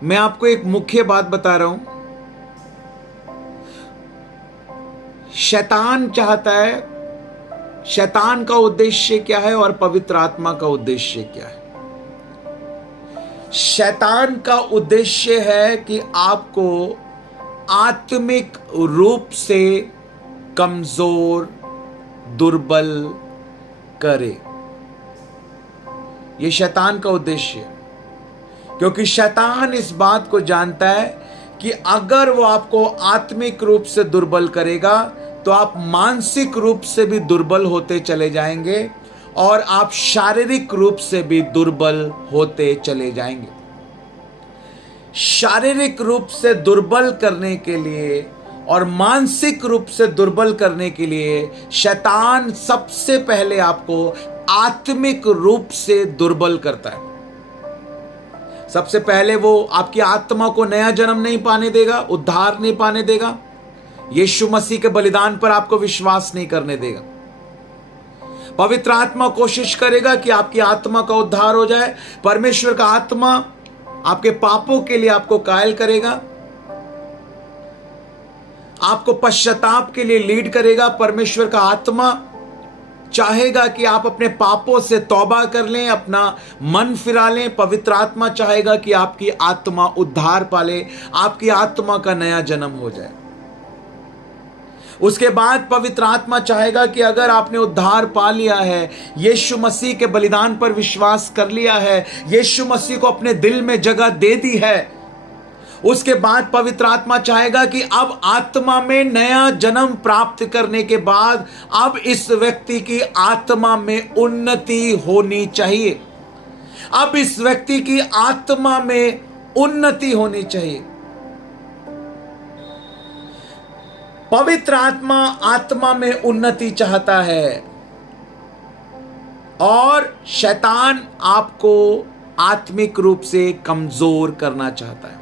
मैं आपको एक मुख्य बात बता रहा हूं। शैतान चाहता है, शैतान का उद्देश्य क्या है और पवित्र आत्मा का उद्देश्य क्या है? शैतान का उद्देश्य है कि आपको आत्मिक रूप से कमजोर, दुर्बल करे। यह शैतान का उद्देश्य है, क्योंकि शैतान इस बात को जानता है कि अगर वो आपको आत्मिक रूप से दुर्बल करेगा तो आप मानसिक रूप से भी दुर्बल होते चले जाएंगे और आप शारीरिक रूप से भी दुर्बल होते चले जाएंगे। शारीरिक रूप से दुर्बल करने के लिए और मानसिक रूप से दुर्बल करने के लिए शैतान सबसे पहले आपको आत्मिक रूप से दुर्बल करता है। सबसे पहले वो आपकी आत्मा को नया जन्म नहीं पाने देगा, उद्धार नहीं पाने देगा, यीशु मसीह के बलिदान पर आपको विश्वास नहीं करने देगा। पवित्र आत्मा कोशिश करेगा कि आपकी आत्मा का उद्धार हो जाए। परमेश्वर का आत्मा आपके पापों के लिए आपको कायल करेगा, आपको पश्चाताप के लिए लीड करेगा। परमेश्वर का आत्मा चाहेगा कि आप अपने पापों से तौबा कर लें, अपना मन फिरा लें। पवित्र आत्मा चाहेगा कि आपकी आत्मा उद्धार पाले, आपकी आत्मा का नया जन्म हो जाए। उसके बाद पवित्र आत्मा चाहेगा कि अगर आपने उद्धार पा लिया है, यीशु मसीह के बलिदान पर विश्वास कर लिया है, यीशु मसीह को अपने दिल में जगह दे दी है, उसके बाद पवित्र आत्मा चाहेगा कि अब आत्मा में नया जन्म प्राप्त करने के बाद अब इस व्यक्ति की आत्मा में उन्नति होनी चाहिए। अब इस व्यक्ति की आत्मा में उन्नति होनी चाहिए। पवित्र आत्मा आत्मा में उन्नति चाहता है और शैतान आपको आत्मिक रूप से कमजोर करना चाहता है।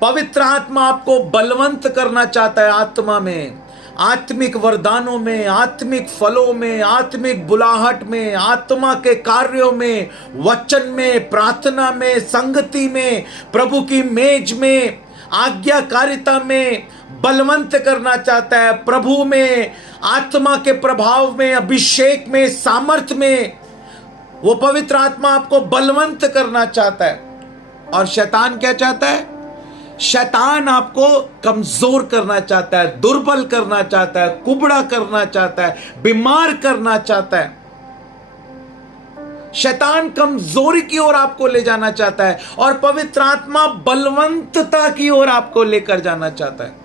पवित्र आत्मा आपको बलवंत करना चाहता है आत्मा में, आत्मिक वरदानों में, आत्मिक फलों में, आत्मिक बुलाहट में, आत्मा के कार्यों में, वचन में, प्रार्थना में, संगति में, प्रभु की मेज में, आज्ञाकारिता में बलवंत करना चाहता है। प्रभु में, आत्मा के प्रभाव में, अभिषेक में, सामर्थ में वो पवित्र आत्मा आपको बलवंत करना चाहता है। और शैतान क्या चाहता है? शैतान आपको कमजोर करना चाहता है, दुर्बल करना चाहता है, कुबड़ा करना चाहता है, बीमार करना चाहता है। शैतान कमजोरी की ओर आपको ले जाना चाहता है और पवित्र आत्मा बलवंतता की ओर आपको लेकर जाना चाहता है।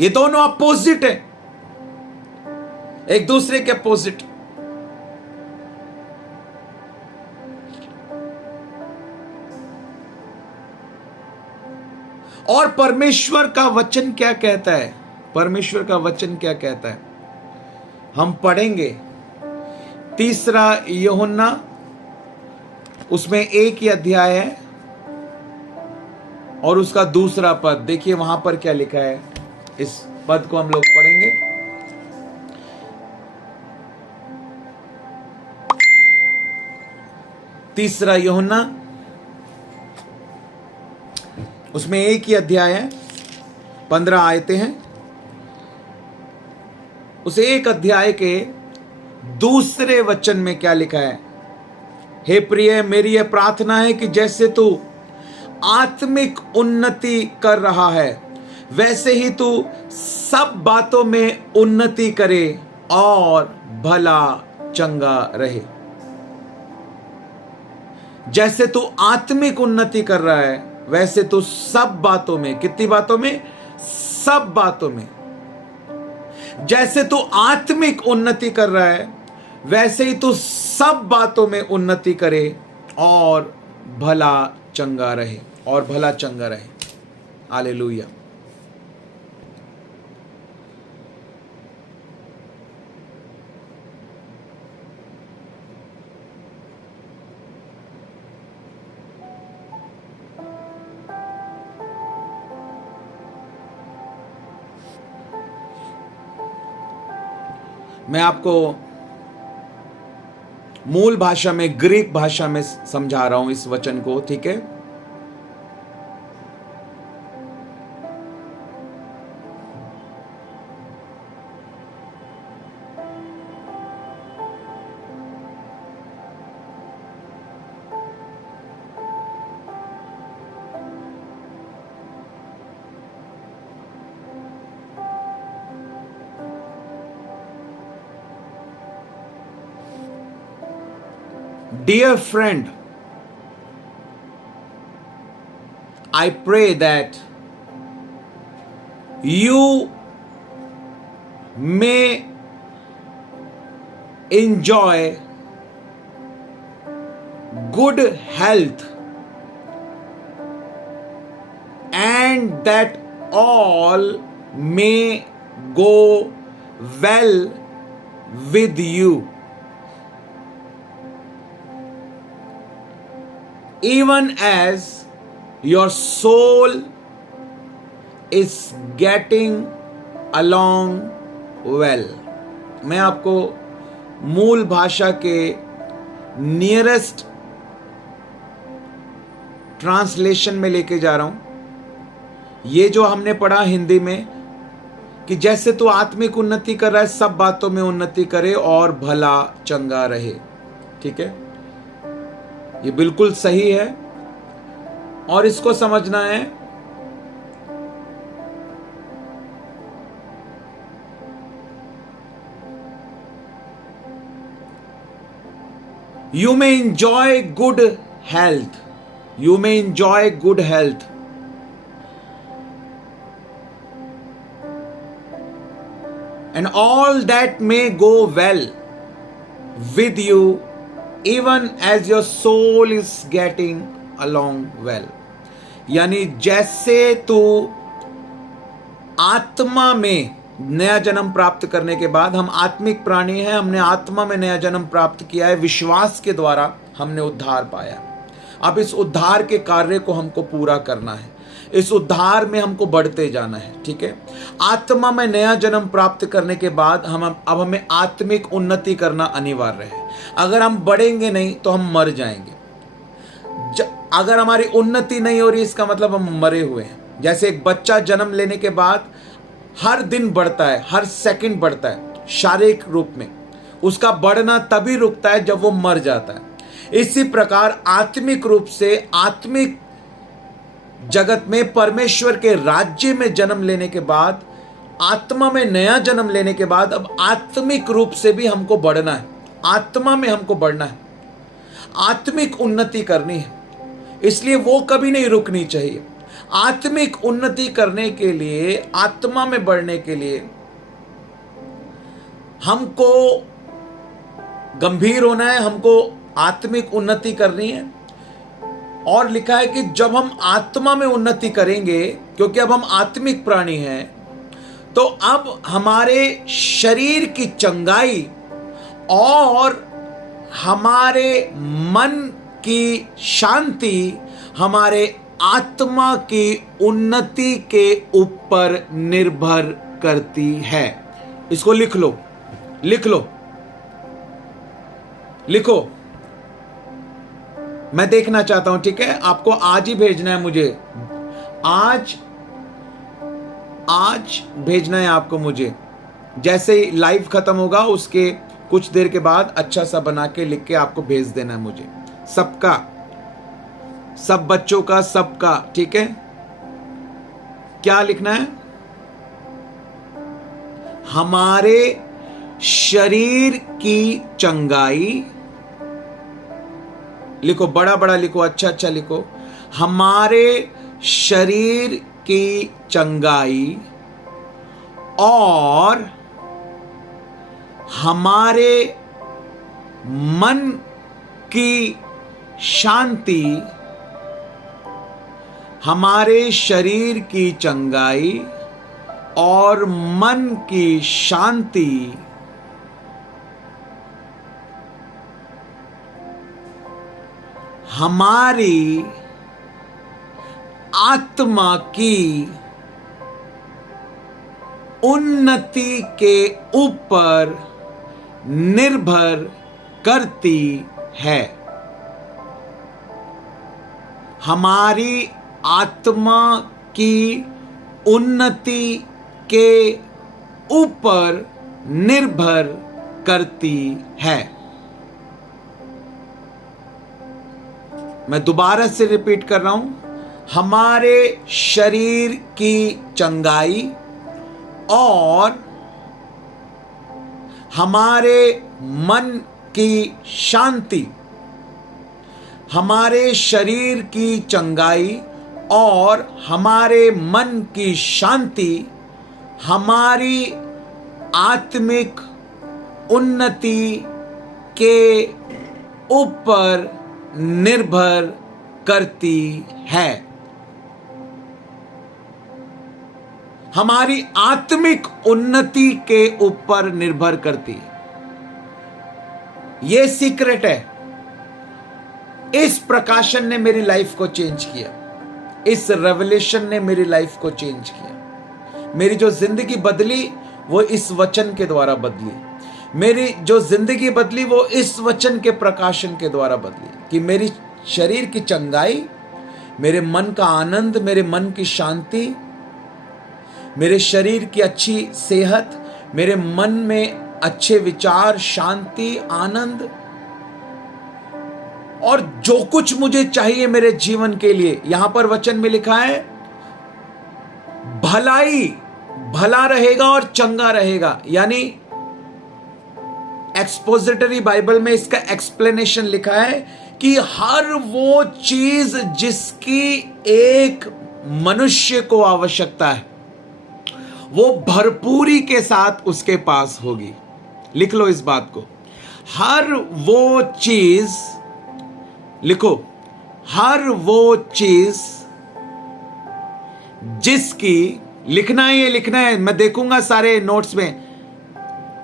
ये दोनों अपोजिट है, एक दूसरे के अपोजिट। और परमेश्वर का वचन क्या कहता है? परमेश्वर का वचन क्या कहता है हम पढ़ेंगे। 3 यूहन्ना, उसमें 1 ही अध्याय है और उसका 2 पद। देखिए वहां पर क्या लिखा है, इस पद को हम लोग पढ़ेंगे। तीसरा यूहन्ना, उसमें 1 ही अध्याय है, 15 आयतें हैं। उस 1 अध्याय के 2 वचन में क्या लिखा है? हे प्रिय, मेरी यह प्रार्थना है कि जैसे तू आत्मिक उन्नति कर रहा है वैसे ही तू सब बातों में उन्नति करे और भला चंगा रहे। जैसे तू आत्मिक उन्नति कर रहा है वैसे तू सब बातों में, कितनी बातों में? सब बातों में। जैसे तू आत्मिक उन्नति कर रहा है वैसे ही तू सब बातों में उन्नति करे और भला चंगा रहे, और भला चंगा रहे। हालेलुया। मैं आपको मूल भाषा में, ग्रीक भाषा में समझा रहा हूं इस वचन को, ठीक है? Dear friend, I pray that you may enjoy good health and that all may go well with you. Even as your soul is getting along well. मैं आपको मूल भाषा के नियरेस्ट ट्रांसलेशन में लेके जा रहा हूं। ये जो हमने पढ़ा हिंदी में कि जैसे तू आत्मिक उन्नति कर रहा है, सब बातों में उन्नति करे और भला चंगा रहे। ठीक है, ये बिल्कुल सही है और इसको समझना है। You may enjoy good health. You may enjoy good health. And all that may go well with you even as your soul is getting along well. यानी जैसे तू आत्मा में नया जन्म प्राप्त करने के बाद, हम आत्मिक प्राणी हैं, हमने आत्मा में नया जन्म प्राप्त किया है, विश्वास के द्वारा हमने उद्धार पाया। अब इस उद्धार के कार्य को हमको पूरा करना है, इस उद्धार में हमको बढ़ते जाना है। ठीक है, आत्मा में नया जन्म प्राप्त करने के बाद अब हमें आत्मिक उन्नति करना अनिवार्य है। अगर हम बढ़ेंगे नहीं तो हम मर जाएंगे। अगर हमारी उन्नति नहीं हो रही, इसका मतलब हम मरे हुए हैं। जैसे एक बच्चा जन्म लेने के बाद हर दिन बढ़ता है, हर सेकंड बढ़ता है शारीरिक रूप में, उसका बढ़ना तभी रुकता है जब वो मर जाता है। इसी प्रकार आत्मिक रूप से, आत्मिक जगत में परमेश्वर के राज्य में जन्म लेने के बाद, आत्मा में नया जन्म लेने के बाद अब आत्मिक रूप से भी हमको बढ़ना है। आत्मा में हमको बढ़ना है, आत्मिक उन्नति करनी है, इसलिए वो कभी नहीं रुकनी चाहिए। आत्मिक उन्नति करने के लिए, आत्मा में बढ़ने के लिए हमको गंभीर होना है, हमको आत्मिक उन्नति करनी है। और लिखा है कि जब हम आत्मा में उन्नति करेंगे, क्योंकि अब हम आत्मिक प्राणी हैं, तो अब हमारे शरीर की चंगाई और हमारे मन की शांति हमारे आत्मा की उन्नति के ऊपर निर्भर करती है। इसको लिख लो, लिख लो, लिखो। मैं देखना चाहता हूं, ठीक है, आपको आज ही भेजना है मुझे, आज भेजना है आपको मुझे। जैसे ही लाइव खत्म होगा उसके कुछ देर के बाद अच्छा सा बना के लिख के आपको भेज देना है मुझे, सबका, सब बच्चों का, सबका। ठीक है, क्या लिखना है? हमारे शरीर की चंगाई, लिखो, बड़ा बड़ा लिखो, अच्छा अच्छा लिखो। हमारे शरीर की चंगाई और हमारे मन की शांति, हमारे शरीर की चंगाई और मन की शांति हमारी आत्मा की उन्नति के ऊपर निर्भर करती है। हमारी आत्मा की उन्नति के ऊपर निर्भर करती है। मैं दोबारा से रिपीट कर रहा हूं, हमारे शरीर की चंगाई और हमारे मन की शांति हमारे शरीर की चंगाई और हमारे मन की शांति हमारी आत्मिक उन्नति के ऊपर निर्भर करती है। हमारी आत्मिक उन्नति के ऊपर निर्भर करती है। यह सीक्रेट है। इस प्रकाशन ने मेरी लाइफ को चेंज किया। इस रेवलेशन ने मेरी लाइफ को चेंज किया। मेरी जो जिंदगी बदली वो इस वचन के द्वारा बदली। मेरी जो जिंदगी बदली वो इस वचन के प्रकाशन के द्वारा बदली कि मेरी शरीर की चंगाई, मेरे मन का आनंद, मेरे मन की शांति, मेरे शरीर की अच्छी सेहत, मेरे मन में अच्छे विचार, शांति, आनंद और जो कुछ मुझे चाहिए मेरे जीवन के लिए, यहां पर वचन में लिखा है भलाई, भला रहेगा और चंगा रहेगा। यानी एक्सपोजिटरी बाइबल में इसका एक्सप्लेनेशन लिखा है कि हर वो चीज जिसकी एक मनुष्य को आवश्यकता है वो भरपूरी के साथ उसके पास होगी। लिख लो इस बात को। हर वो चीज, लिखो, हर वो चीज जिसकी, लिखना है, ये लिखना है, मैं देखूंगा सारे नोट्स में।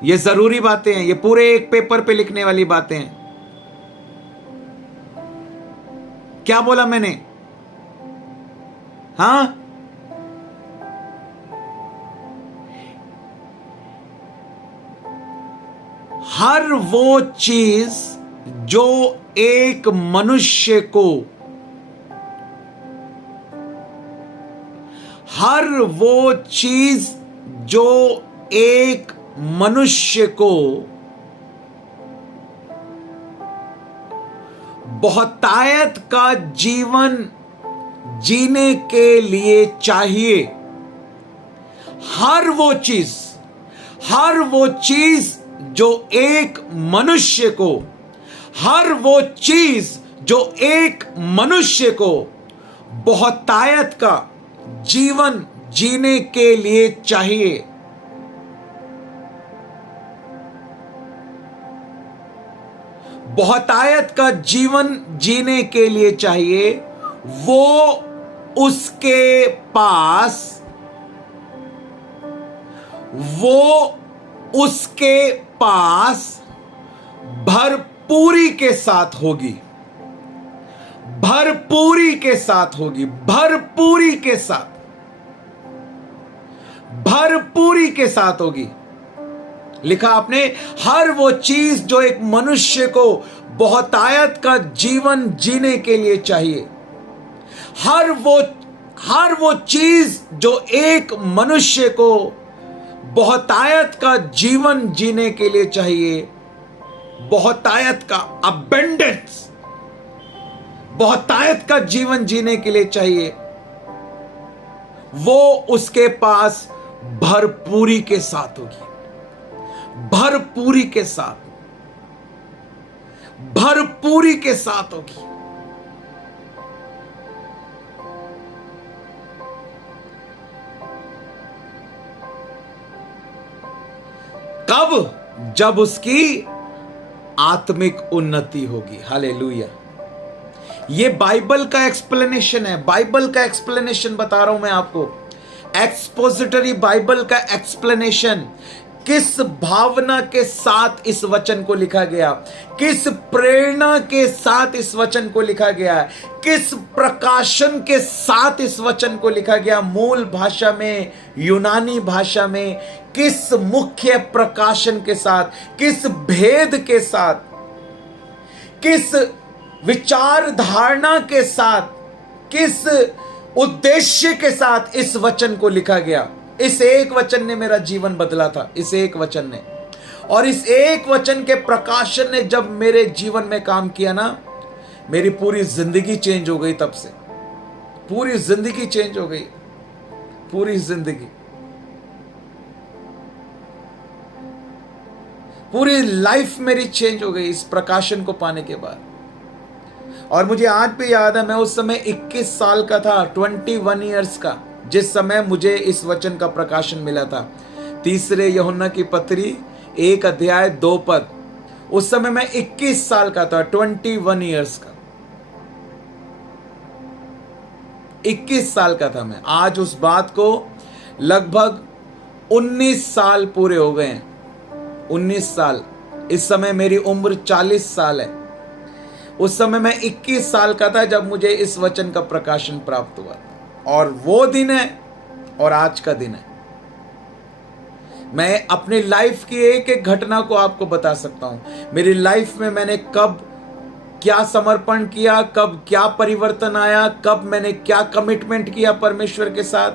ये जरूरी बातें हैं, ये पूरे एक पेपर पे लिखने वाली बातें हैं। क्या बोला मैंने? हां, हर वो चीज जो एक मनुष्य को, हर वो चीज जो एक मनुष्य को बहुतायत का जीवन जीने के लिए चाहिए, हर वो चीज, हर वो चीज जो एक मनुष्य को, हर वो चीज जो एक मनुष्य को बहुतायत का जीवन जीने के लिए चाहिए, बहुतायत का जीवन जीने के लिए चाहिए, वो उसके पास, वो उसके पास भरपूरी के साथ होगी, भरपूरी के साथ होगी, भरपूरी के साथ, भरपूरी के साथ होगी। लिखा आपने, हर वो चीज जो एक मनुष्य को बहुतायत का जीवन जीने के लिए चाहिए, हर वो चीज जो एक मनुष्य को बहुतायत का जीवन जीने के लिए चाहिए, बहुतायत का अबेंडेंस, बहुतायत का जीवन जीने के लिए चाहिए, वो उसके पास भरपूरी के साथ होगी, भरपूरी के साथ, भरपूरी के साथ होगी। कब? जब उसकी आत्मिक उन्नति होगी। हालेलुया। ये बाइबल का एक्सप्लेनेशन है, बाइबल का एक्सप्लेनेशन बता रहा हूं मैं आपको। एक्सपोजिटरी बाइबल का एक्सप्लेनेशन, किस भावना के साथ इस वचन को लिखा गया, किस प्रेरणा के साथ इस वचन को लिखा गया, किस प्रकाशन के साथ इस वचन को लिखा गया, मूल भाषा में, यूनानी भाषा में, किस मुख्य प्रकाशन के साथ, किस भेद के साथ, किस विचार धारणा के साथ, किस उद्देश्य के साथ इस वचन को लिखा गया। इस एक वचन ने मेरा जीवन बदला था, इस एक वचन ने। और इस एक वचन के प्रकाशन ने जब मेरे जीवन में काम किया ना, मेरी पूरी जिंदगी चेंज हो गई। तब से पूरी जिंदगी चेंज हो गई, पूरी जिंदगी, पूरी लाइफ मेरी चेंज हो गई इस प्रकाशन को पाने के बाद। और मुझे आज भी याद है, मैं उस समय 21 साल का था, 21 ईयर्स का, जिस समय मुझे इस वचन का प्रकाशन मिला था। 3 यूहन्ना की पत्री 1 अध्याय 2 पद। उस समय मैं 21 साल का था, 21 ईयर्स का, 21 साल का था मैं। आज उस बात को लगभग 19 साल पूरे हो गए हैं, 19 साल। इस समय मेरी उम्र 40 साल है। उस समय मैं 21 साल का था जब मुझे इस वचन का प्रकाशन प्राप्त हुआ था। और वो दिन है और आज का दिन है। मैं अपनी लाइफ की एक एक घटना को आपको बता सकता हूं। मेरी लाइफ में मैंने कब क्या समर्पण किया, कब क्या परिवर्तन आया, कब मैंने क्या कमिटमेंट किया परमेश्वर के साथ,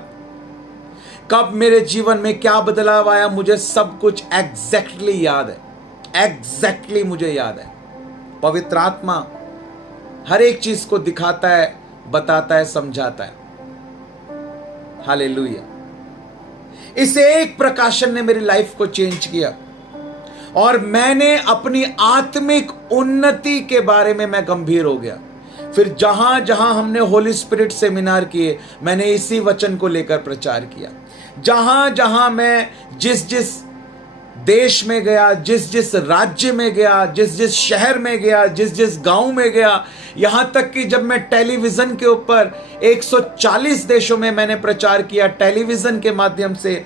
कब मेरे जीवन में क्या बदलाव आया, मुझे सब कुछ एग्जैक्टली याद है। एग्जैक्टली मुझे याद है। पवित्र आत्मा हर एक चीज को दिखाता है, बताता है, समझाता है। हालेलुया। इस एक प्रकाशन ने मेरी लाइफ को चेंज किया और मैंने अपनी आत्मिक उन्नति के बारे में मैं गंभीर हो गया। फिर जहां जहां हमने होली स्पिरिट सेमिनार किए, मैंने इसी वचन को लेकर प्रचार किया। जहां जहां मैं जिस जिस देश में गया, जिस जिस राज्य में गया, जिस जिस शहर में गया, जिस जिस गांव में गया, यहां तक कि जब मैं टेलीविजन के ऊपर 140 देशों में मैंने प्रचार किया, टेलीविजन के माध्यम से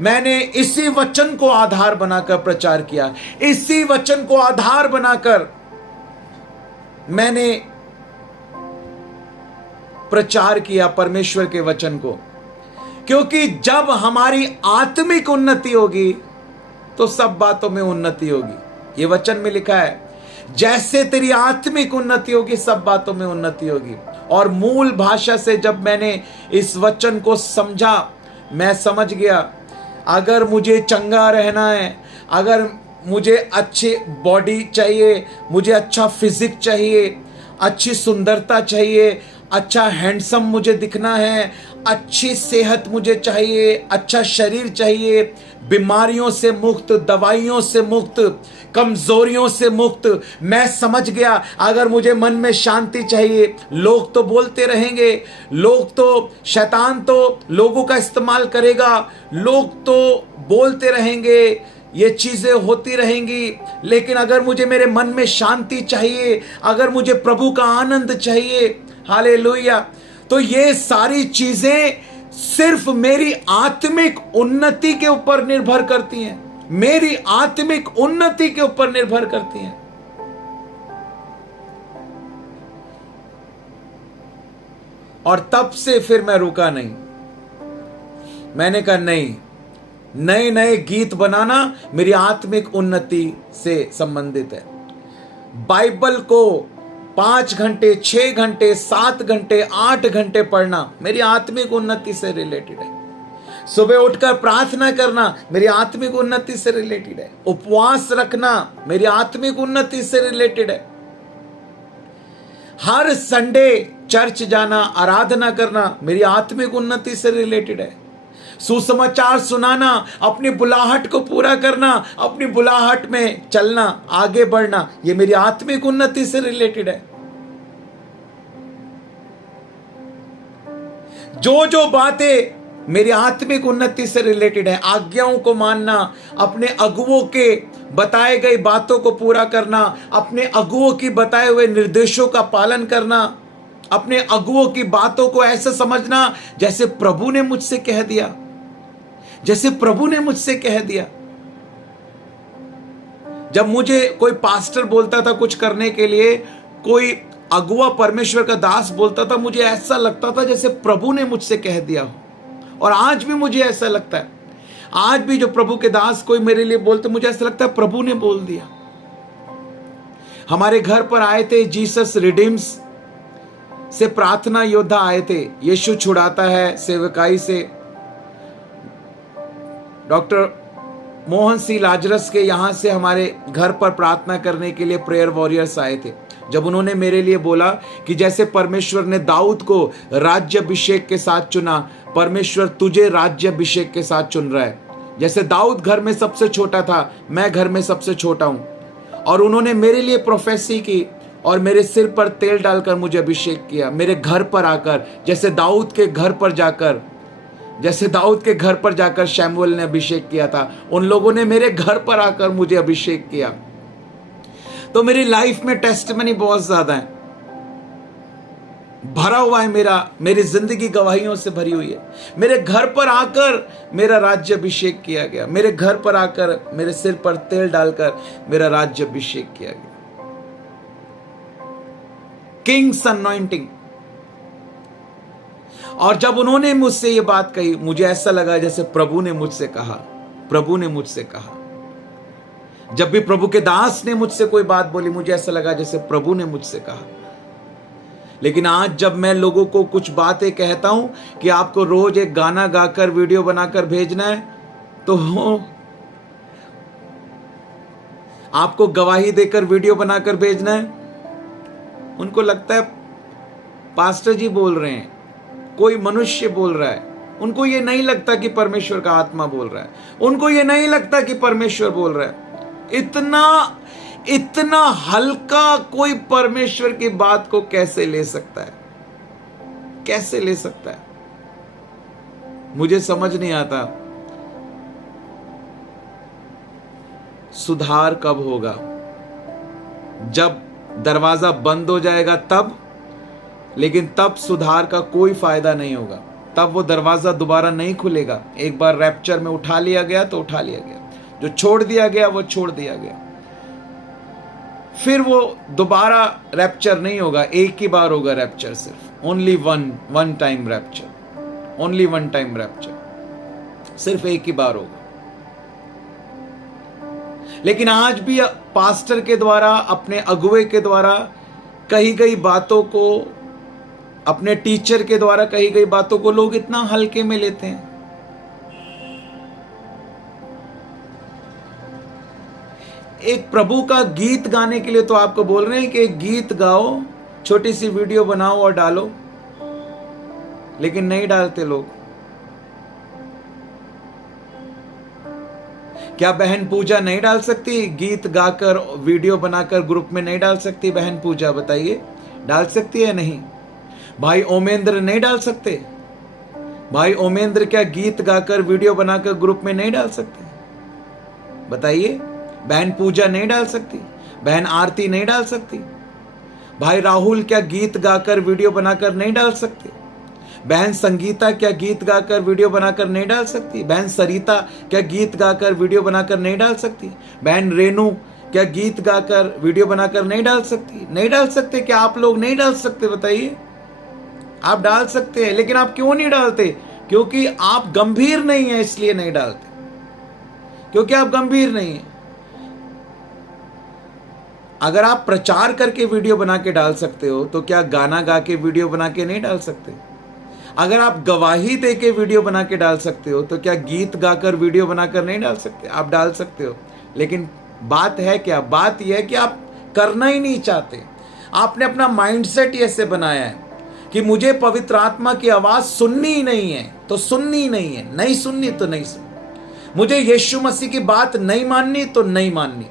मैंने इसी वचन को आधार बनाकर प्रचार किया। इसी वचन को आधार बनाकर मैंने प्रचार किया परमेश्वर के वचन को। क्योंकि जब हमारी आत्मिक उन्नति होगी तो सब बातों में उन्नति होगी। ये वचन में लिखा है, जैसे तेरी आत्मिक उन्नति होगी सब बातों में उन्नति होगी। और मूल भाषा से जब मैंने इस वचन को समझा, मैं समझ गया, अगर मुझे चंगा रहना है, अगर मुझे अच्छी बॉडी चाहिए, मुझे अच्छा फिजिक चाहिए, अच्छी सुंदरता चाहिए, अच्छा हैंडसम मुझे दिखना है, अच्छी सेहत मुझे चाहिए, अच्छा शरीर चाहिए, बीमारियों से मुक्त, दवाइयों से मुक्त, कमजोरियों से मुक्त, मैं समझ गया। अगर मुझे मन में शांति चाहिए, लोग तो बोलते रहेंगे, लोग तो, शैतान तो लोगों का इस्तेमाल करेगा, लोग तो बोलते रहेंगे, ये चीजें होती रहेंगी, लेकिन अगर मुझे मेरे मन में शांति चाहिए, अगर मुझे प्रभु का आनंद चाहिए, हालेलुया, तो ये सारी चीजें सिर्फ मेरी आत्मिक उन्नति के ऊपर निर्भर करती हैं, मेरी आत्मिक उन्नति के ऊपर निर्भर करती हैं। और तब से फिर मैं रुका नहीं। मैंने कहा नहीं, नए नए गीत बनाना मेरी आत्मिक उन्नति से संबंधित है। बाइबल को 5 घंटे, 6 घंटे, 7 घंटे, 8 घंटे पढ़ना मेरी आत्मिक उन्नति से रिलेटेड है। सुबह उठकर प्रार्थना करना मेरी आत्मिक उन्नति से रिलेटेड है। उपवास रखना मेरी आत्मिक उन्नति से रिलेटेड है। हर संडे चर्च जाना, आराधना करना मेरी आत्मिक उन्नति से रिलेटेड है। सुसमाचार सुनाना, अपनी बुलाहट को पूरा करना, अपनी बुलाहट में चलना, आगे बढ़ना, ये मेरी आत्मिक उन्नति से रिलेटेड है। जो जो बातें मेरी आत्मिक उन्नति से रिलेटेड है, आज्ञाओं को मानना, अपने अगुओं के बताए गई बातों को पूरा करना, अपने अगुओं की बताए हुए निर्देशों का पालन करना, अपने अगुओं की बातों को ऐसे समझना जैसे प्रभु ने मुझसे कह दिया, जैसे प्रभु ने मुझसे कह दिया। जब मुझे कोई पास्टर बोलता था कुछ करने के लिए, कोई अगुआ परमेश्वर का दास बोलता था, मुझे ऐसा लगता था जैसे प्रभु ने मुझसे कह दिया हो। और आज भी मुझे ऐसा लगता है, आज भी जो प्रभु के दास कोई मेरे लिए बोलते, मुझे ऐसा लगता है प्रभु ने बोल दिया। हमारे घर पर आए थे जीसस रिडीम्स से प्रार्थना योद्धा आए थे, यीशु छुड़ाता है सेवकाई से। डॉक्टर मोहन सी लाजरस के यहाँ से हमारे घर पर प्रार्थना करने के लिए प्रेयर वॉरियर्स आए थे। जब उन्होंने मेरे लिए बोला कि जैसे परमेश्वर ने दाऊद को राज्याभिषेक के साथ चुना, परमेश्वर तुझे राज्याभिषेक के साथ चुन रहा है। जैसे दाऊद घर में सबसे छोटा था, मैं घर में सबसे छोटा हूं। और उन्होंने मेरे लिए प्रोफेसी की, और मेरे सिर पर तेल डालकर मुझे अभिषेक किया। मेरे घर पर आकर, जैसे दाऊद के घर पर जाकर शमूएल ने अभिषेक किया था, उन लोगों ने मेरे घर पर आकर मुझे अभिषेक किया। तो मेरी लाइफ में टेस्टिमनी बहुत ज्यादा है, भरा हुआ है, मेरी जिंदगी गवाहियों से भरी हुई है। मेरे घर पर आकर मेरा राज्य अभिषेक किया गया, मेरे घर पर आकर मेरे सिर पर तेल डालकर मेरा राज्य अभिषेक किया गया। Kings anointing. और जब उन्होंने मुझसे ये बात कही, मुझे ऐसा लगा जैसे प्रभु ने मुझसे कहा। जब भी प्रभु के दास ने मुझसे कोई बात बोली, मुझे ऐसा लगा जैसे प्रभु ने मुझसे कहा। लेकिन आज जब मैं लोगों को कुछ बातें कहता हूं कि आपको रोज एक गाना गाकर वीडियो बनाकर भेजना है, तो आपको गवाही देकर वीडियो बनाकर भेजना है, उनको लगता है पास्टर जी बोल रहे हैं, कोई मनुष्य बोल रहा है। उनको ये नहीं लगता कि परमेश्वर का आत्मा बोल रहा है, उनको ये नहीं लगता कि परमेश्वर बोल रहा है। इतना हल्का कोई परमेश्वर की बात को कैसे ले सकता है? कैसे ले सकता है? मुझे समझ नहीं आता। सुधार कब होगा? जब दरवाजा बंद हो जाएगा तब, लेकिन तब सुधार का कोई फायदा नहीं होगा। तब वो दरवाजा दोबारा नहीं खुलेगा। एक बार रैप्चर में उठा लिया गया तो उठा लिया गया, जो छोड़ दिया गया वो छोड़ दिया गया। फिर वो दोबारा रैप्चर नहीं होगा, एक ही बार होगा रैप्चर, सिर्फ only one time rapture, only one time rapture, सिर्फ एक ही बार होगा। लेकिन आज भी पास्टर के द्वारा, अपने अगुवे के द्वारा कही गई बातों को, अपने टीचर के द्वारा कही गई बातों को लोग इतना हल्के में लेते हैं। एक प्रभु का गीत गाने के लिए तो आपको बोल रहे हैं कि एक गीत गाओ, छोटी सी वीडियो बनाओ और डालो, लेकिन नहीं डालते लोग। क्या बहन पूजा नहीं डाल सकती? गीत गाकर, वीडियो बनाकर ग्रुप में नहीं डाल सकती बहन पूजा? बताइए, डाल सकती है? नहीं। भाई ओमेंद्र नहीं डाल सकते? भाई ओमेंद्र क्या गीत गाकर, वीडियो बनाकर ग्रुप में नहीं डाल सकते? बताइए। बहन पूजा नहीं डाल सकती? बहन आरती नहीं डाल सकती? भाई राहुल क्या गीत गाकर, वीडियो बनाकर नहीं डाल सकते? बहन संगीता क्या गीत गाकर, वीडियो बनाकर नहीं डाल सकती? बहन सरिता क्या गीत गाकर, वीडियो बनाकर नहीं डाल सकती? बहन रेनू क्या गीत गाकर, वीडियो बनाकर नहीं डाल सकती? नहीं डाल सकते? क्या आप लोग नहीं डाल सकते? बताइए। आप डाल सकते हैं, लेकिन आप क्यों नहीं डालते? क्योंकि आप गंभीर नहीं है, इसलिए नहीं डालते। क्योंकि आप गंभीर नहीं है। अगर आप प्रचार करके वीडियो बना के डाल सकते हो, तो क्या गाना गा के वीडियो बना के नहीं डाल सकते? अगर आप गवाही दे के वीडियो बना के डाल सकते हो, तो क्या गीत गाकर वीडियो बनाकर नहीं डाल सकते? आप डाल सकते हो। लेकिन बात है क्या? बात यह है कि आप करना ही नहीं चाहते। आपने अपना माइंडसेट ऐसे बनाया है कि मुझे पवित्र आत्मा की आवाज सुननी ही नहीं है तो सुननी ही नहीं है, नहीं सुननी तो नहीं सुननी। मुझे यीशु मसीह की बात नहीं माननी तो नहीं माननी,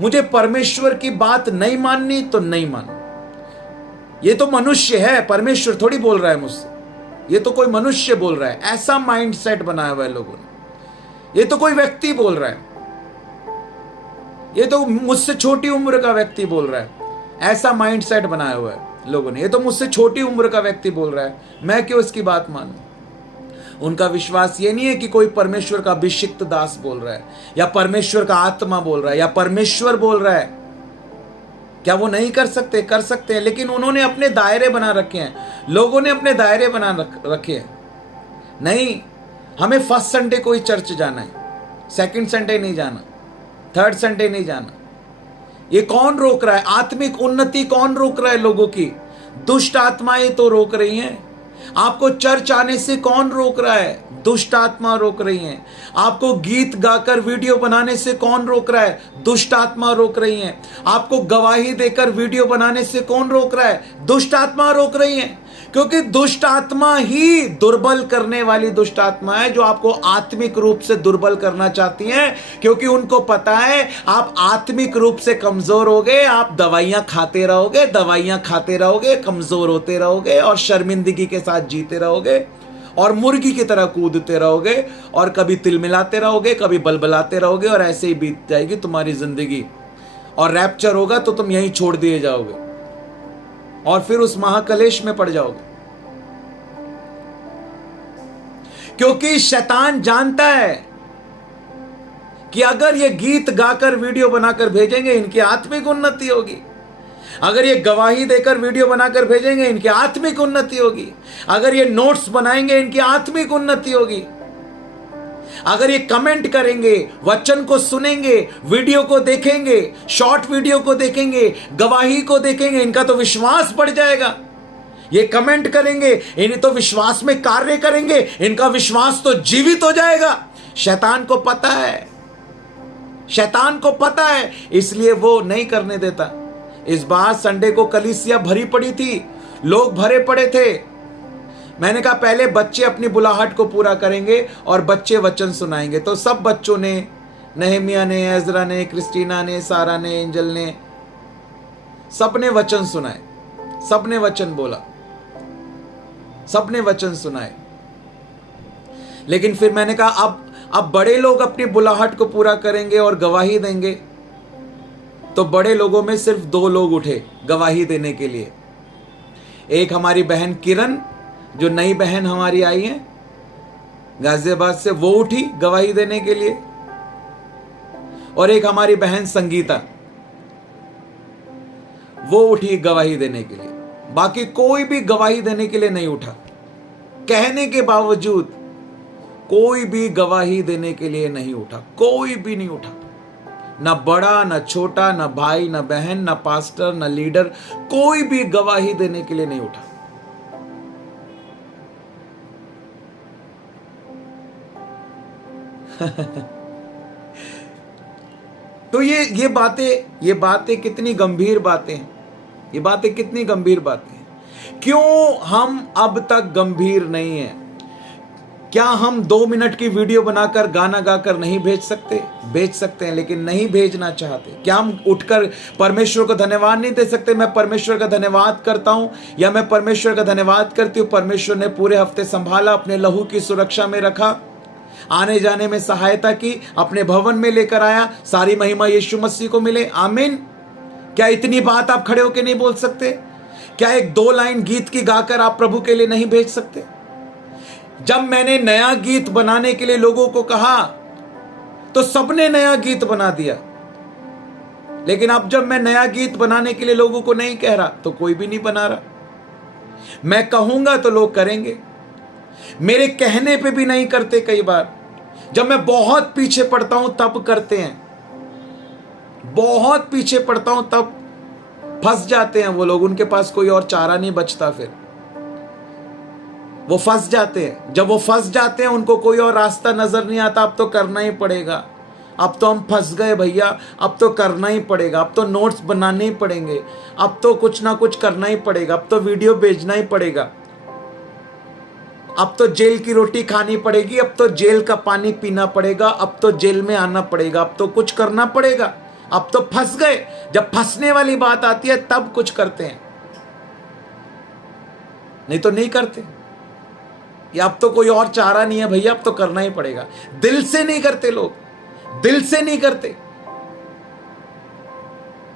मुझे परमेश्वर की बात नहीं माननी तो नहीं माननी। ये तो मनुष्य है, परमेश्वर थोड़ी बोल रहा है मुझसे, ये तो कोई मनुष्य बोल रहा है। ऐसा माइंडसेट बनाया हुआ है लोगों ने। ये तो कोई व्यक्ति बोल रहा है, ये तो मुझसे छोटी उम्र का व्यक्ति बोल रहा है। ऐसा माइंडसेट बनाया हुआ है लोगों ने। ये तो मुझसे छोटी उम्र का व्यक्ति बोल रहा है, मैं क्यों इसकी बात मानूं? उनका विश्वास ये नहीं है कि कोई परमेश्वर का अभिषिक्त दास बोल रहा है, या परमेश्वर का आत्मा बोल रहा है, या परमेश्वर बोल रहा है। क्या वो नहीं कर सकते? कर सकते हैं, लेकिन उन्होंने अपने दायरे बना रखे हैं। लोगों ने अपने दायरे बना रखे हैं। नहीं, हमें फर्स्ट संडे को ही चर्च जाना है, सेकंड संडे नहीं जाना, थर्ड संडे नहीं जाना। ये कौन रोक रहा है? आत्मिक उन्नति कौन रोक रहा है लोगों की? दुष्ट आत्माएं तो रोक रही हैं। आपको चर्च आने से कौन रोक रहा है? दुष्ट आत्मा रोक रही है। आपको गीत गाकर वीडियो बनाने से कौन रोक रहा है? दुष्ट आत्मा रोक रही है। आपको गवाही देकर वीडियो बनाने से कौन रोक रहा है? दुष्ट आत्मा रोक रही है। क्योंकि दुष्ट आत्मा ही दुर्बल करने वाली दुष्ट आत्मा है, जो आपको आत्मिक रूप से दुर्बल करना चाहती हैं, क्योंकि उनको पता है आप आत्मिक रूप से कमजोर हो गए, आप दवाइयां खाते रहोगे, कमजोर होते रहोगे और शर्मिंदगी के साथ जीते रहोगे और मुर्गी की तरह कूदते रहोगे और कभी तिलमिलाते रहोगे, कभी बलबलाते रहोगे और ऐसे ही बीत जाएगी तुम्हारी जिंदगी। और रैप्चर होगा तो तुम यहीं छोड़ दिए जाओगे और फिर उस महाकलेश में पड़ जाओगे। क्योंकि शैतान जानता है कि अगर ये गीत गाकर वीडियो बनाकर भेजेंगे, इनकी आत्मिक उन्नति होगी। अगर ये गवाही देकर वीडियो बनाकर भेजेंगे, इनकी आत्मिक उन्नति होगी। अगर ये नोट्स बनाएंगे, इनकी आत्मिक उन्नति होगी। अगर ये कमेंट करेंगे, वचन को सुनेंगे, वीडियो को देखेंगे, शॉर्ट वीडियो को देखेंगे, गवाही को देखेंगे, इनका तो विश्वास बढ़ जाएगा। ये कमेंट करेंगे, इन्हें तो विश्वास में कार्य करेंगे, इनका विश्वास तो जीवित हो जाएगा। शैतान को पता है, इसलिए वो नहीं करने देता। इस बार संडे को कलीसिया भरी पड़ी थी, लोग भरे पड़े थे। मैंने कहा पहले बच्चे अपनी बुलाहट को पूरा करेंगे और बच्चे वचन सुनाएंगे। तो सब बच्चों ने, नहमिया ने, एजरा ने, क्रिस्टीना ने, सारा ने, एंजल ने, सबने वचन सुनाए, सबने वचन बोला, सबने वचन सुनाए। लेकिन फिर मैंने कहा अब बड़े लोग अपनी बुलाहट को पूरा करेंगे और गवाही देंगे। तो बड़े लोगों में सिर्फ 2 लोग उठे गवाही देने के लिए। एक हमारी बहन किरण, जो नई बहन हमारी आई है गाजियाबाद से, वो उठी गवाही देने के लिए। और एक हमारी बहन संगीता, वो उठी गवाही देने के लिए। बाकी कोई भी गवाही देने के लिए नहीं उठा। कहने के बावजूद कोई भी गवाही देने के लिए नहीं उठा, कोई भी नहीं उठा। ना बड़ा, ना छोटा, ना भाई, ना बहन, ना पास्टर, ना लीडर, कोई भी गवाही देने के लिए नहीं उठा। तो ये बातें कितनी गंभीर बातें हैं। ये बातें कितनी गंभीर बातें हैं। क्यों हम अब तक गंभीर नहीं हैं? क्या हम 2 मिनट की वीडियो बनाकर गाना गाकर नहीं भेज सकते? भेज सकते हैं, लेकिन नहीं भेजना चाहते। क्या हम उठकर परमेश्वर को धन्यवाद नहीं दे सकते? मैं परमेश्वर का धन्यवाद करता हूं, या मैं परमेश्वर का धन्यवाद करती हूं, परमेश्वर ने पूरे हफ्ते संभाला, अपने लहू की सुरक्षा में रखा, आने जाने में सहायता की, अपने भवन में लेकर आया। सारी महिमा यीशु मसीह को मिले, आमीन। क्या इतनी बात आप खड़े होकर नहीं बोल सकते? क्या एक 2 लाइन गीत की गाकर आप प्रभु के लिए नहीं भेज सकते? जब मैंने नया गीत बनाने के लिए लोगों को कहा तो सबने नया गीत बना दिया। लेकिन अब जब मैं नया गीत बनाने के लिए लोगों को नहीं कह रहा तो कोई भी नहीं बना रहा। मैं कहूंगा तो लोग करेंगे, मेरे कहने पे भी नहीं करते। कई बार जब मैं बहुत पीछे पड़ता हूं तब करते हैं, बहुत पीछे पड़ता हूं तब फंस जाते हैं वो लोग। उनके पास कोई और चारा नहीं बचता, फिर वो फंस जाते हैं। जब वो फंस जाते हैं, उनको कोई और रास्ता नजर नहीं आता, अब तो करना ही पड़ेगा, अब तो हम फंस गए भैया, अब तो करना ही पड़ेगा, अब तो नोट्स बनाने ही पड़ेंगे, अब तो कुछ ना कुछ करना ही पड़ेगा, अब तो वीडियो भेजना ही पड़ेगा, अब तो जेल की रोटी खानी पड़ेगी, अब तो जेल का पानी पीना पड़ेगा, अब तो जेल में आना पड़ेगा, अब तो कुछ करना पड़ेगा। अब तो फंस गए। जब फंसने वाली बात आती है तब कुछ करते हैं, नहीं तो नहीं करते। या अब तो कोई और चारा नहीं है भैया, अब तो करना ही पड़ेगा। दिल से नहीं करते लोग, दिल से नहीं करते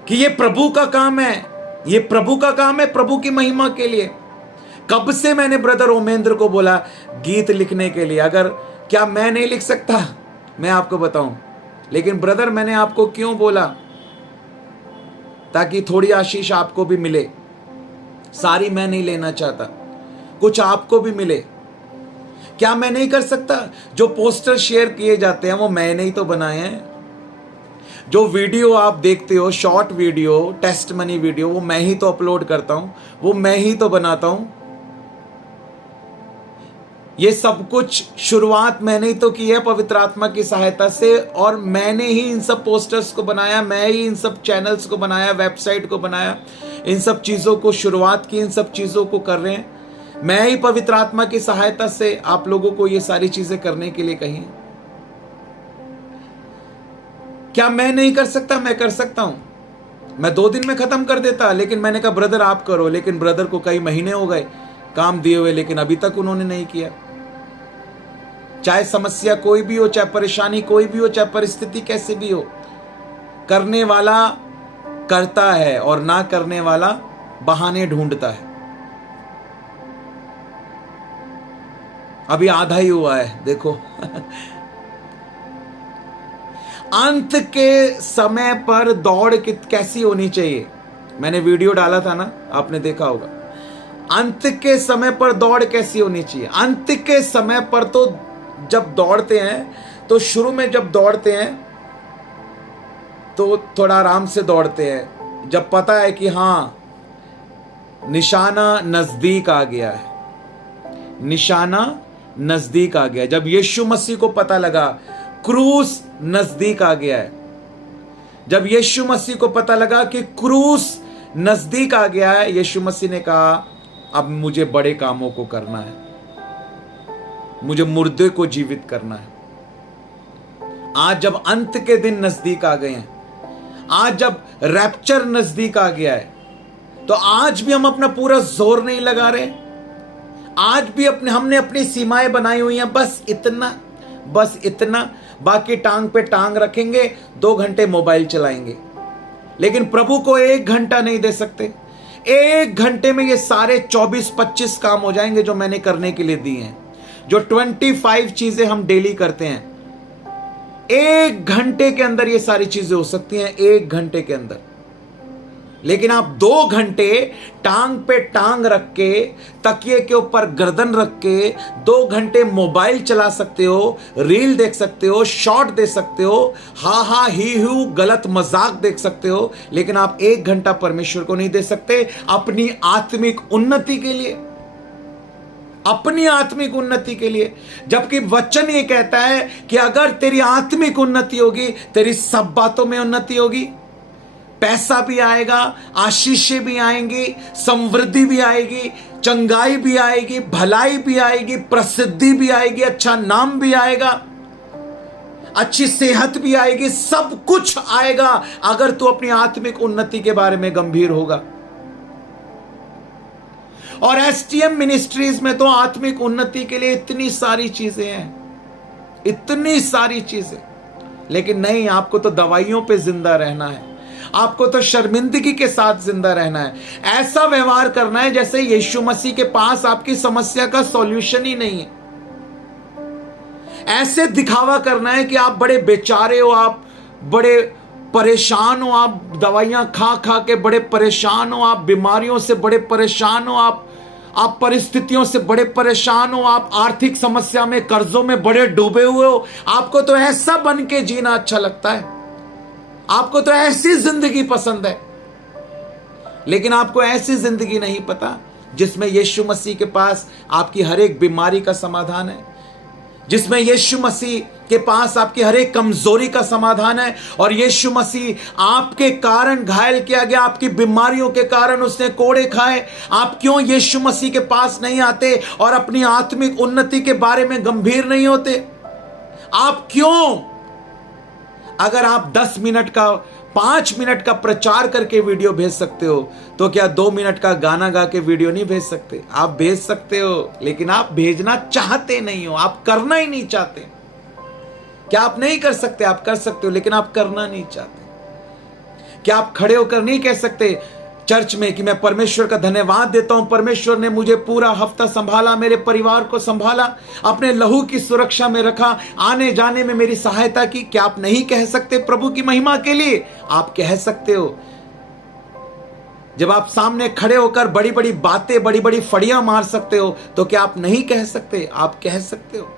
कि ये प्रभु का काम है, ये प्रभु का काम है, प्रभु की महिमा के लिए। कब से मैंने ब्रदर ओमेंद्र को बोला गीत लिखने के लिए, अगर क्या मैं नहीं लिख सकता? मैं आपको बताऊं, लेकिन ब्रदर मैंने आपको क्यों बोला? ताकि थोड़ी आशीष आपको भी मिले। सारी मैं नहीं लेना चाहता, कुछ आपको भी मिले। क्या मैं नहीं कर सकता? जो पोस्टर शेयर किए जाते हैं वो मैंने ही तो बनाए हैं। जो वीडियो आप देखते हो, शॉर्ट वीडियो, टेस्टमनी वीडियो, वो मैं ही तो अपलोड करता हूं, वो मैं ही तो बनाता हूं। ये सब कुछ शुरुआत मैंने ही तो की है पवित्र आत्मा की सहायता से, और मैंने ही इन सब पोस्टर्स को बनाया, मैं ही इन सब चैनल्स को बनाया, वेबसाइट को बनाया, इन सब चीज़ों को शुरुआत की, इन सब चीज़ों को कर रहे हैं। मैं ही पवित्र आत्मा की सहायता से आप लोगों को ये सारी चीज़ें करने के लिए कही हैं। क्या मैं नहीं कर सकता? मैं कर सकता हूं। मैं 2 दिन में खत्म कर देता, लेकिन मैंने कहा ब्रदर आप करो। लेकिन ब्रदर को कई महीने हो गए काम दिए हुए, लेकिन अभी तक उन्होंने नहीं किया। चाहे समस्या कोई भी हो, चाहे परेशानी कोई भी हो, चाहे परिस्थिति कैसे भी हो, करने वाला करता है और ना करने वाला बहाने ढूंढता है। अभी आधा ही हुआ है, देखो। अंत के समय पर दौड़ कैसी होनी चाहिए? मैंने वीडियो डाला था ना, आपने देखा होगा। अंत के समय पर दौड़ कैसी होनी चाहिए? अंत के समय पर तो जब दौड़ते हैं तो शुरू में जब दौड़ते हैं तो थोड़ा आराम से दौड़ते हैं, जब पता है कि हाँ निशाना नजदीक आ गया है, निशाना नजदीक आ गया। जब यीशु मसीह को पता लगा क्रूस नजदीक आ गया है, जब यीशु मसीह को पता लगा कि क्रूस नजदीक आ गया है, यीशु मसीह ने कहा अब मुझे बड़े कामों को करना है, मुझे मुर्दे को जीवित करना है। आज जब अंत के दिन नजदीक आ गए हैं, आज जब रैप्चर नजदीक आ गया है, तो आज भी हम अपना पूरा जोर नहीं लगा रहे। आज भी हमने अपनी सीमाएं बनाई हुई हैं, बस इतना, बाकी टांग पे टांग रखेंगे, 2 घंटे मोबाइल चलाएंगे। लेकिन प्रभु को 1 घंटा नहीं दे सकते। 1 घंटे में ये सारे 24-25 काम हो जाएंगे जो मैंने करने के लिए दिए हैं। जो 25 चीजें हम डेली करते हैं, 1 घंटे के अंदर ये सारी चीजें हो सकती हैं, 1 घंटे के अंदर। लेकिन आप 2 घंटे टांग पे टांग रख के, तकिए के ऊपर गर्दन रख के 2 घंटे मोबाइल चला सकते हो, रील देख सकते हो, शॉर्ट दे सकते हो, हा ही हू गलत मजाक देख सकते हो, लेकिन आप 1 घंटा परमेश्वर को नहीं दे सकते अपनी आत्मिक उन्नति के लिए, अपनी आत्मिक उन्नति के लिए। जबकि वचन ये कहता है कि अगर तेरी आत्मिक उन्नति होगी, तेरी सब बातों में उन्नति होगी। पैसा भी आएगा, आशीषें भी आएंगी, समृद्धि भी आएगी, चंगाई भी आएगी, भलाई भी आएगी, प्रसिद्धि भी आएगी, अच्छा नाम भी आएगा, अच्छी सेहत भी आएगी, सब कुछ आएगा अगर तू अपनी आत्मिक उन्नति के बारे में गंभीर होगा। और एसटीएम मिनिस्ट्रीज में तो आत्मिक उन्नति के लिए इतनी सारी चीजें हैं, इतनी सारी चीजें। लेकिन नहीं, आपको तो दवाइयों पे जिंदा रहना है, आपको तो शर्मिंदगी के साथ जिंदा रहना है, ऐसा व्यवहार करना है जैसे यीशु मसीह के पास आपकी समस्या का सॉल्यूशन ही नहीं है। ऐसे दिखावा करना है कि आप बड़े बेचारे हो, आप बड़े परेशान हो, आप दवाइयां खा खा के बड़े परेशान हो, आप बीमारियों से बड़े परेशान हो, आप परिस्थितियों से बड़े परेशान हो, आप आर्थिक समस्या में, कर्जों में बड़े डूबे हुए हो। आपको तो ऐसा बन के जीना अच्छा लगता है, आपको तो ऐसी जिंदगी पसंद है। लेकिन आपको ऐसी जिंदगी नहीं पता जिसमें यीशु मसीह के पास आपकी हर एक बीमारी का समाधान है, जिसमें यीशु मसीह के पास आपकी हर एक कमजोरी का समाधान है। और यीशु मसीह आपके कारण घायल किया गया, आपकी बीमारियों के कारण उसने कोड़े खाए। आप क्यों यीशु मसीह के पास नहीं आते और अपनी आत्मिक उन्नति के बारे में गंभीर नहीं होते? आप क्यों? अगर आप 10 मिनट का, 5 मिनट का प्रचार करके वीडियो भेज सकते हो, तो क्या 2 मिनट का गाना गा के वीडियो नहीं भेज सकते? आप भेज सकते हो, लेकिन आप भेजना चाहते नहीं हो, आप करना ही नहीं चाहते। क्या आप नहीं कर सकते? आप कर सकते हो, लेकिन आप करना नहीं चाहते। क्या आप खड़े होकर नहीं कह सकते चर्च में कि मैं परमेश्वर का धन्यवाद देता हूं, परमेश्वर ने मुझे पूरा हफ्ता संभाला, मेरे परिवार को संभाला, अपने लहू की सुरक्षा में रखा, आने जाने में मेरी सहायता की? क्या आप नहीं कह सकते प्रभु की महिमा के लिए? आप कह सकते हो। जब आप सामने खड़े होकर बड़ी बड़ी बातें, बड़ी बड़ी फड़ियां मार सकते हो, तो क्या आप नहीं कह सकते? आप कह सकते हो।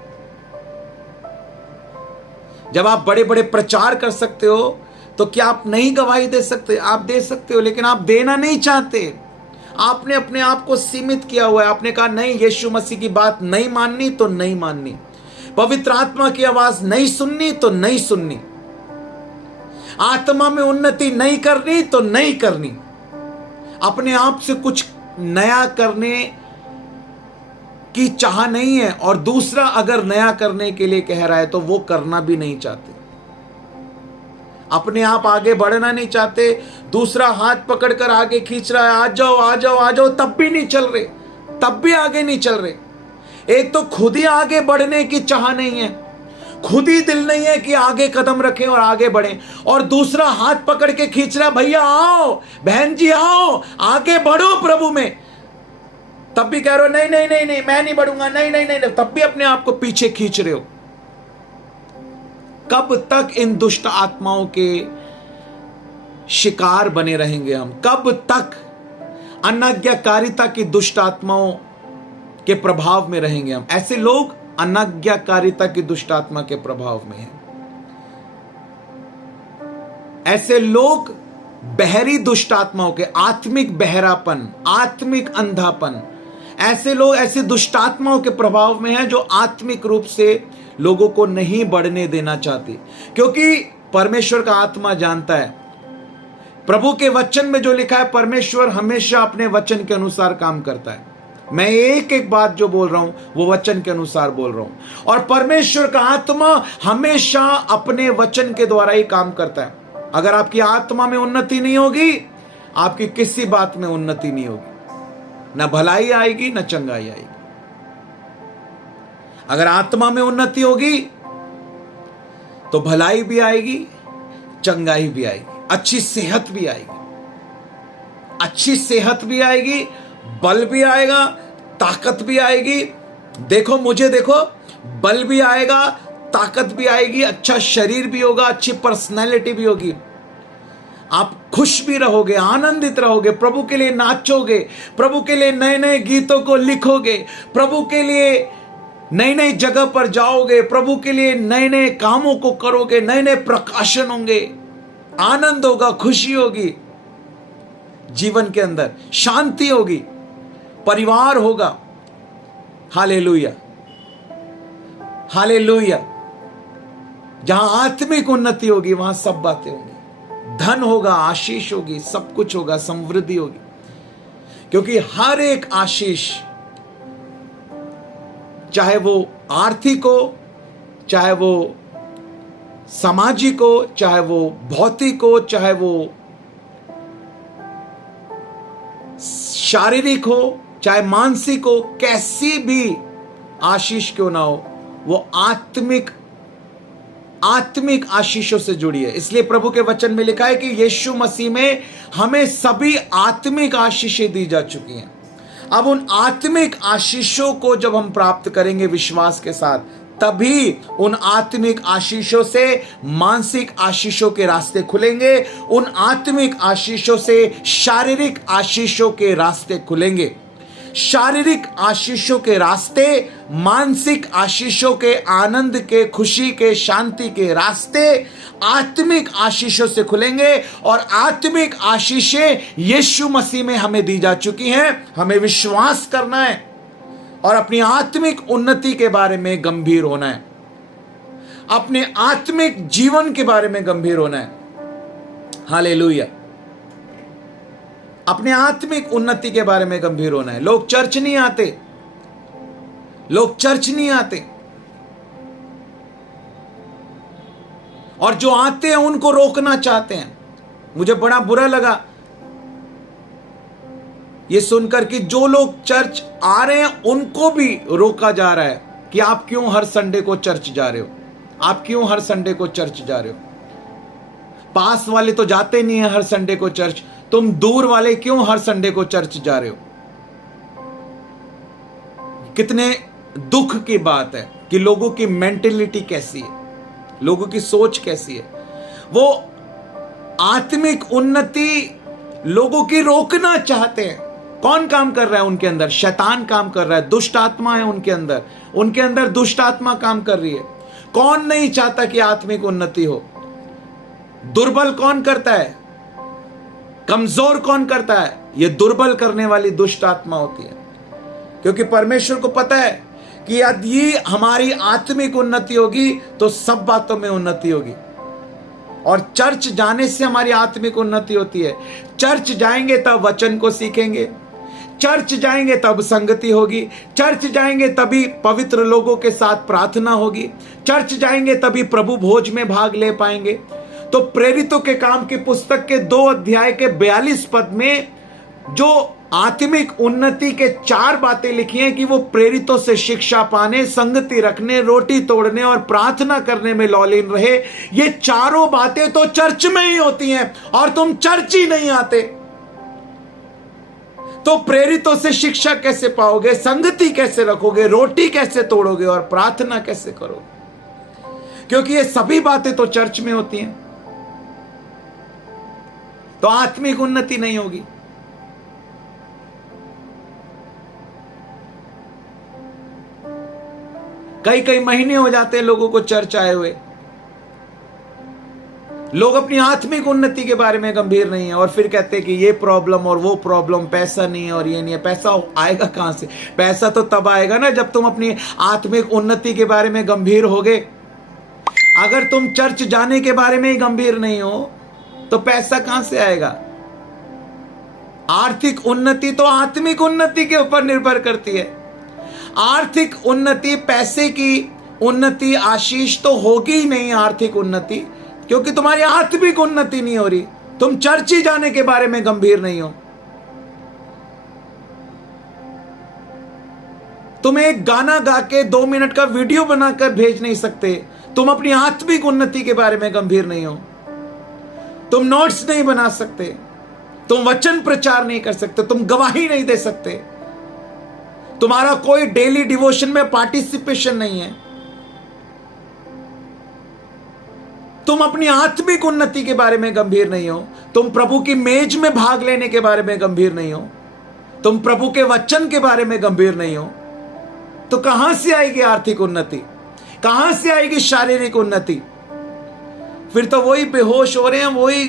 जब आप बड़े बड़े प्रचार कर सकते हो, तो क्या आप नहीं गवाही दे सकते? आप दे सकते हो, लेकिन आप देना नहीं चाहते। आपने अपने आप को सीमित किया हुआ है। आपने कहा नहीं, यीशु मसीह की बात नहीं माननी तो नहीं माननी, पवित्र आत्मा की आवाज नहीं सुननी तो नहीं सुननी, आत्मा में उन्नति नहीं करनी तो नहीं करनी। अपने आप से कुछ नया करने की चाह नहीं है, और दूसरा अगर नया करने के लिए कह रहा है तो वो करना भी नहीं चाहते। अपने आप आगे बढ़ना नहीं चाहते, दूसरा हाथ पकड़कर आगे खींच रहा है, आ जाओ आ जाओ आ जाओ, तब भी नहीं चल रहे, तब भी आगे नहीं चल रहे। एक तो खुद ही आगे बढ़ने की चाह नहीं है, खुद ही दिल नहीं है कि आगे कदम रखें और आगे बढ़ें, और दूसरा हाथ पकड़ के खींच रहा, भैया आओ, बहन जी आओ, आगे बढ़ो प्रभु में, तब भी कह रहे हो नहीं नहीं नहीं नहीं मैं नहीं बढ़ूंगा, नहीं नहीं नहीं, तब भी अपने आप को पीछे खींच रहे हो। कब तक इन दुष्ट आत्माओं के शिकार बने रहेंगे हम? कब तक अनाज्ञाकारिता की दुष्ट आत्माओं के प्रभाव में रहेंगे हम? ऐसे लोग अनाज्ञाकारिता की दुष्ट आत्मा के प्रभाव में हैं। ऐसे लोग बहरी दुष्ट आत्माओं के, आत्मिक बहरापन, आत्मिक अंधापन, ऐसे लोग ऐसे दुष्ट आत्माओं के प्रभाव में हैं जो आत्मिक रूप से लोगों को नहीं बढ़ने देना चाहती, क्योंकि परमेश्वर का आत्मा जानता है, प्रभु के वचन में जो लिखा है, परमेश्वर हमेशा अपने वचन के अनुसार काम करता है। मैं एक एक बात जो बोल रहा हूं वो वचन के अनुसार बोल रहा हूं, और परमेश्वर का आत्मा हमेशा अपने वचन के द्वारा ही काम करता है। अगर आपकी आत्मा में उन्नति नहीं होगी, आपकी किसी बात में उन्नति नहीं होगी, ना भलाई आएगी ना चंगाई आएगी। अगर आत्मा में उन्नति होगी तो भलाई भी आएगी, चंगाई भी आएगी, अच्छी सेहत भी आएगी, अच्छी सेहत भी आएगी, बल भी आएगा, ताकत भी आएगी। देखो मुझे देखो, बल भी आएगा, ताकत भी आएगी, अच्छा शरीर भी होगा, अच्छी पर्सनैलिटी भी होगी। आप खुश भी रहोगे, आनंदित रहोगे, प्रभु के लिए नाचोगे, प्रभु के लिए नए नए गीतों को लिखोगे, प्रभु के लिए नई नई जगह पर जाओगे, प्रभु के लिए नए नए कामों को करोगे, नए नए प्रकाशन होंगे, आनंद होगा, खुशी होगी, जीवन के अंदर शांति होगी, परिवार होगा। Hallelujah, hallelujah. जहां आत्मिक उन्नति होगी वहां सब बातें होंगी, धन होगा, आशीष होगी, सब कुछ होगा, समृद्धि होगी, क्योंकि हर एक आशीष, चाहे वो आर्थिक हो, चाहे वो सामाजिक हो, चाहे वो भौतिक हो, चाहे वो शारीरिक हो, चाहे मानसिक हो, कैसी भी आशीष क्यों ना हो, वो आत्मिक आशीषों से जुड़ी है। इसलिए प्रभु के वचन में लिखा है कि यीशु मसीह में हमें सभी आत्मिक आशीषें दी जा चुकी हैं। अब उन आत्मिक आशीषों को जब हम प्राप्त करेंगे विश्वास के साथ, तभी उन आत्मिक आशीषों से मानसिक आशीषों के रास्ते खुलेंगे, उन आत्मिक आशीषों से शारीरिक आशीषों के रास्ते खुलेंगे। शारीरिक आशीषों के रास्ते, मानसिक आशीषों के, आनंद के, खुशी के, शांति के रास्ते आत्मिक आशीषों से खुलेंगे, और आत्मिक आशीषें यीशु मसीह में हमें दी जा चुकी हैं। हमें विश्वास करना है और अपनी आत्मिक उन्नति के बारे में गंभीर होना है, अपने आत्मिक जीवन के बारे में गंभीर होना है। हालेलुया। अपने आत्मिक उन्नति के बारे में गंभीर होना है। लोग चर्च नहीं आते, लोग चर्च नहीं आते, और जो आते हैं उनको रोकना चाहते हैं। मुझे बड़ा बुरा लगा ये सुनकर कि जो लोग चर्च आ रहे हैं उनको भी रोका जा रहा है कि आप क्यों हर संडे को चर्च जा रहे हो, आप क्यों हर संडे को चर्च जा रहे हो। पास वाले तो जाते नहीं है हर संडे को चर्च, तुम दूर वाले क्यों हर संडे को चर्च जा रहे हो। कितने दुख की बात है कि लोगों की मेंटेलिटी कैसी है, लोगों की सोच कैसी है। वो आत्मिक उन्नति लोगों की रोकना चाहते हैं। कौन काम कर रहा है उनके अंदर? शैतान काम कर रहा है, दुष्ट आत्मा है उनके अंदर दुष्ट आत्मा काम कर रही है। कौन नहीं चाहता कि आत्मिक उन्नति हो? दुर्बल कौन करता है? कमजोर कौन करता है? ये दुर्बल करने वाली दुष्ट आत्मा होती है। क्योंकि परमेश्वर को पता है कि यदि हमारी आत्मिक उन्नति होगी तो सब बातों में उन्नति होगी। और चर्च जाने से हमारी आत्मिक उन्नति होती है। चर्च जाएंगे तब वचन को सीखेंगे, चर्च जाएंगे तब संगति होगी, चर्च जाएंगे तभी पवित्र लोगों के साथ प्रार्थना होगी, चर्च जाएंगे तभी प्रभु भोज में भाग ले पाएंगे। तो प्रेरितों के काम की पुस्तक के 2 अध्याय के 42 पद में जो आत्मिक उन्नति के 4 बातें लिखी हैं कि वो प्रेरितों से शिक्षा पाने, संगति रखने, रोटी तोड़ने और प्रार्थना करने में लौलीन रहे। ये चारों बातें तो चर्च में ही होती हैं और तुम चर्च ही नहीं आते। तो प्रेरितों से शिक्षा कैसे पाओगे, संगति कैसे रखोगे, रोटी कैसे तोड़ोगे और प्रार्थना कैसे करोगे? क्योंकि ये सभी बातें तो चर्च में होती हैं। तो आत्मिक उन्नति नहीं होगी। कई कई महीने हो जाते हैं लोगों को चर्च आए हुए, लोग अपनी आत्मिक उन्नति के बारे में गंभीर नहीं है और फिर कहते हैं कि ये प्रॉब्लम और वो प्रॉब्लम, पैसा नहीं है और ये नहीं है। पैसा आएगा कहां से? पैसा तो तब आएगा ना जब तुम अपनी आत्मिक उन्नति के बारे में गंभीर होगे। अगर तुम चर्च जाने के बारे में ही गंभीर नहीं हो तो पैसा कहां से आएगा? आर्थिक उन्नति तो आत्मिक उन्नति के ऊपर निर्भर करती है। आर्थिक उन्नति, पैसे की उन्नति, आशीष तो होगी ही नहीं आर्थिक उन्नति, क्योंकि तुम्हारी आत्मिक उन्नति नहीं हो रही। तुम चर्च ही जाने के बारे में गंभीर नहीं हो। तुम एक गाना गा के 2 मिनट का वीडियो बनाकर भेज नहीं सकते। तुम अपनी आत्मिक उन्नति के बारे में गंभीर नहीं हो। तुम नोट्स नहीं बना सकते, तुम वचन प्रचार नहीं कर सकते, तुम गवाही नहीं दे सकते, तुम्हारा कोई डेली डिवोशन में पार्टिसिपेशन नहीं है। तुम अपनी आत्मिक उन्नति के बारे में गंभीर नहीं हो। तुम प्रभु की मेज में भाग लेने के बारे में गंभीर नहीं हो। तुम प्रभु के वचन के बारे में गंभीर नहीं हो। तो कहां से आएगी आर्थिक उन्नति? कहां से आएगी शारीरिक उन्नति? फिर तो वही बेहोश हो रहे हैं, वही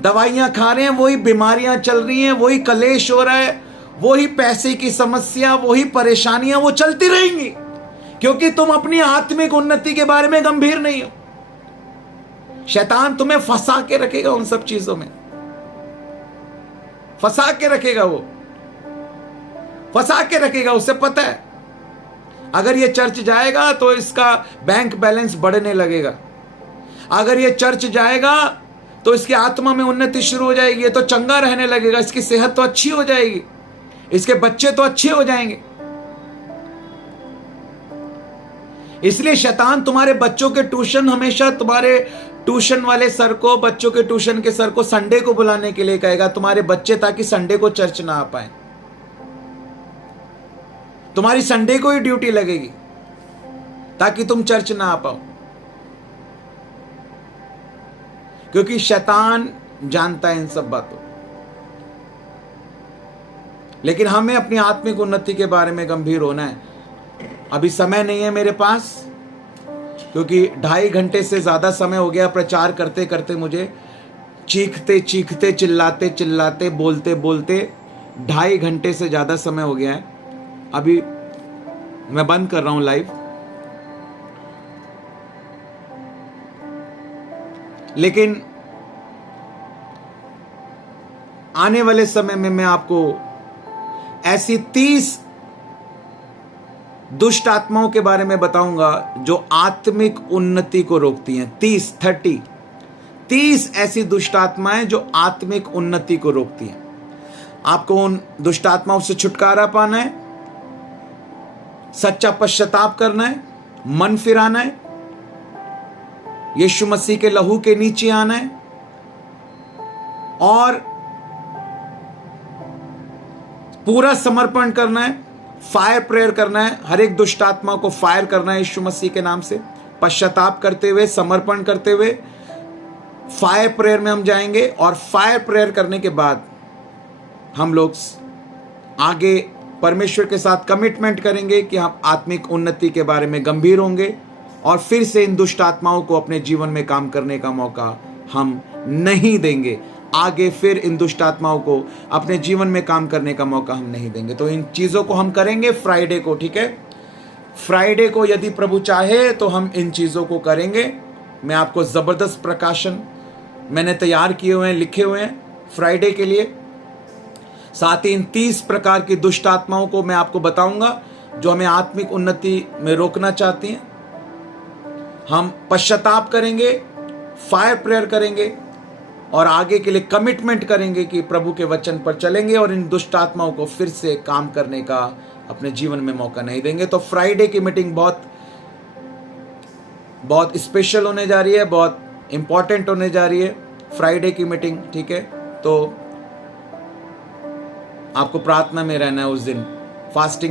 दवाइयां खा रहे हैं, वही बीमारियां चल रही हैं, वही कलेश हो रहा है, वही पैसे की समस्या, वही परेशानियां वो चलती रहेंगी, क्योंकि तुम अपनी आत्मिक उन्नति के बारे में गंभीर नहीं हो। शैतान तुम्हें फंसा के रखेगा, उन सब चीजों में फंसा के रखेगा, वो फंसा के रखेगा। उसे पता है अगर ये चर्च जाएगा तो इसका बैंक बैलेंस बढ़ने लगेगा, अगर ये चर्च जाएगा तो इसकी आत्मा में उन्नति शुरू हो जाएगी, ये तो चंगा रहने लगेगा, इसकी सेहत तो अच्छी हो जाएगी, इसके बच्चे तो अच्छे हो जाएंगे। इसलिए शैतान तुम्हारे बच्चों के ट्यूशन, हमेशा तुम्हारे ट्यूशन वाले सर को, बच्चों के ट्यूशन के सर को संडे को बुलाने के लिए कहेगा तुम्हारे बच्चे, ताकि संडे को चर्च ना आ पाए। तुम्हारी संडे को ही ड्यूटी लगेगी ताकि तुम चर्च ना आ पाओ, क्योंकि शैतान जानता है इन सब बातों। लेकिन हमें अपनी आत्मिक उन्नति के बारे में गंभीर होना है। अभी समय नहीं है मेरे पास, क्योंकि 2.5 घंटे से ज्यादा समय हो गया प्रचार करते करते, मुझे चीखते चीखते, चिल्लाते चिल्लाते, बोलते बोलते 2.5 घंटे से ज्यादा समय हो गया है। अभी मैं बंद कर रहा हूं लाइव। लेकिन आने वाले समय में मैं आपको ऐसी 30 दुष्ट आत्माओं के बारे में बताऊंगा जो आत्मिक उन्नति को रोकती हैं। 30 ऐसी दुष्ट आत्माएं जो आत्मिक उन्नति को रोकती हैं। आपको उन दुष्ट आत्माओं से छुटकारा पाना है, सच्चा पश्चाताप करना है, मन फिराना है, यीशु मसीह के लहू के नीचे आना है और पूरा समर्पण करना है, फायर प्रेयर करना है। हर एक दुष्ट आत्मा को फायर करना है यीशु मसीह के नाम से, पश्चाताप करते हुए, समर्पण करते हुए फायर प्रेयर में हम जाएंगे। और फायर प्रेयर करने के बाद हम लोग आगे परमेश्वर के साथ कमिटमेंट करेंगे कि हम आत्मिक उन्नति के बारे में गंभीर होंगे और फिर से इन दुष्ट आत्माओं को अपने जीवन में काम करने का मौका हम नहीं देंगे। आगे फिर इन दुष्ट आत्माओं को अपने जीवन में काम करने का मौका हम नहीं देंगे। तो इन चीज़ों को हम करेंगे फ्राइडे को, ठीक है। फ्राइडे को यदि प्रभु चाहे तो हम इन चीज़ों को करेंगे। मैं आपको ज़बरदस्त प्रकाशन मैंने तैयार किए हुए हैं, लिखे हुए हैं फ्राइडे के लिए। साथ ही इन 30 प्रकार की दुष्ट आत्माओं को मैं आपको बताऊंगा जो हमें आत्मिक उन्नति में रोकना चाहती हैं। हम पश्चाताप करेंगे, फायर प्रेयर करेंगे और आगे के लिए कमिटमेंट करेंगे कि प्रभु के वचन पर चलेंगे और इन दुष्ट आत्माओं को फिर से काम करने का अपने जीवन में मौका नहीं देंगे। तो फ्राइडे की मीटिंग बहुत स्पेशल होने जा रही है, बहुत इंपॉर्टेंट होने जा रही है फ्राइडे की मीटिंग, ठीक है। तो आपको प्रार्थना में रहना है उस दिन, फास्टिंग